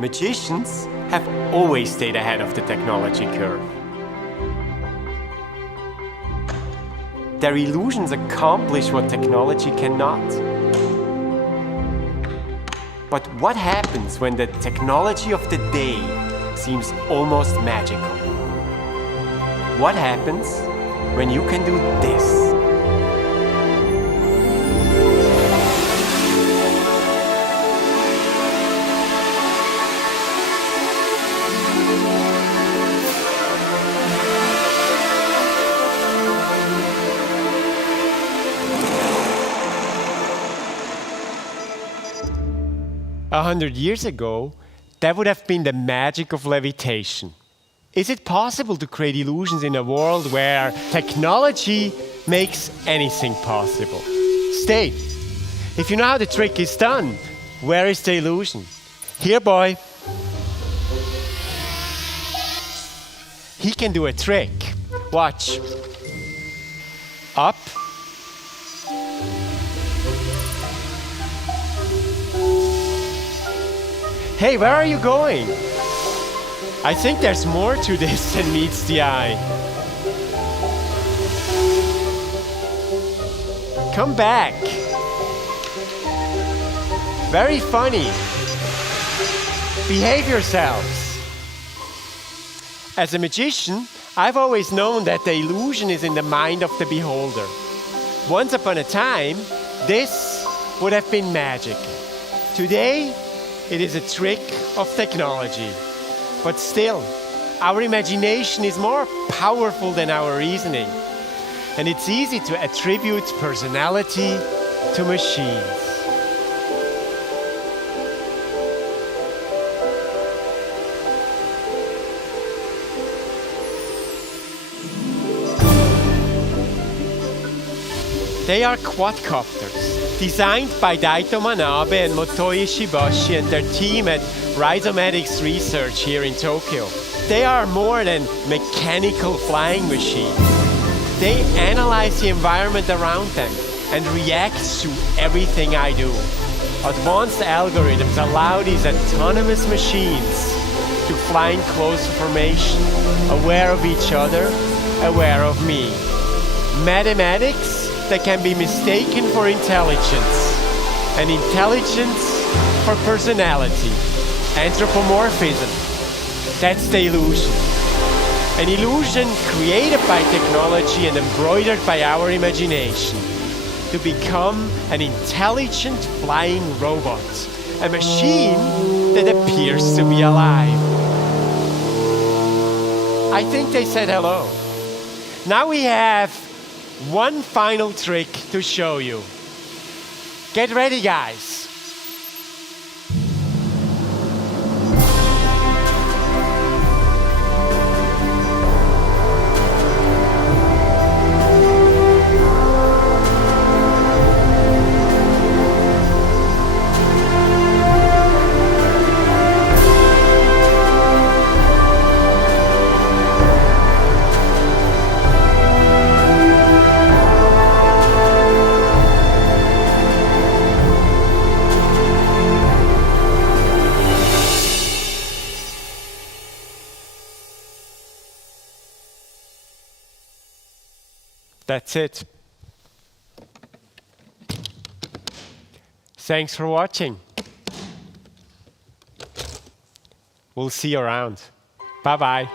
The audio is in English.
Magicians have always stayed ahead of the technology curve. Their illusions accomplish what technology cannot. But what happens when the technology of the day seems almost magical? What happens when you can do this? 100 years ago, that would have been the magic of levitation. Is it possible to create illusions in a world where technology makes anything possible? Stay. If you know how the trick is done, where is the illusion? Here, boy. He can do a trick. Watch. Up. Hey, where are you going? I think there's more to this than meets the eye. Come back. Very funny. Behave yourselves. As a magician, I've always known that the illusion is in the mind of the beholder. Once upon a time, this would have been magic. Today, it is a trick of technology. But still, our imagination is more powerful than our reasoning. And it's easy to attribute personality to machines. They are quadcopters, designed by Daito Manabe and Motoi Ishibashi and their team at Rhizomatics Research here in Tokyo. They are more than mechanical flying machines. They analyze the environment around them and react to everything I do. Advanced algorithms allow these autonomous machines to fly in close formation, aware of each other, aware of me. Mathematics that can be mistaken for intelligence, and intelligence for personality. Anthropomorphism, that's the illusion. An illusion created by technology and embroidered by our imagination to become an intelligent flying robot, a machine that appears to be alive. I think they said hello. Now we have one final trick to show you. Get ready, guys. That's it. Thanks for watching. We'll see you around. Bye-bye.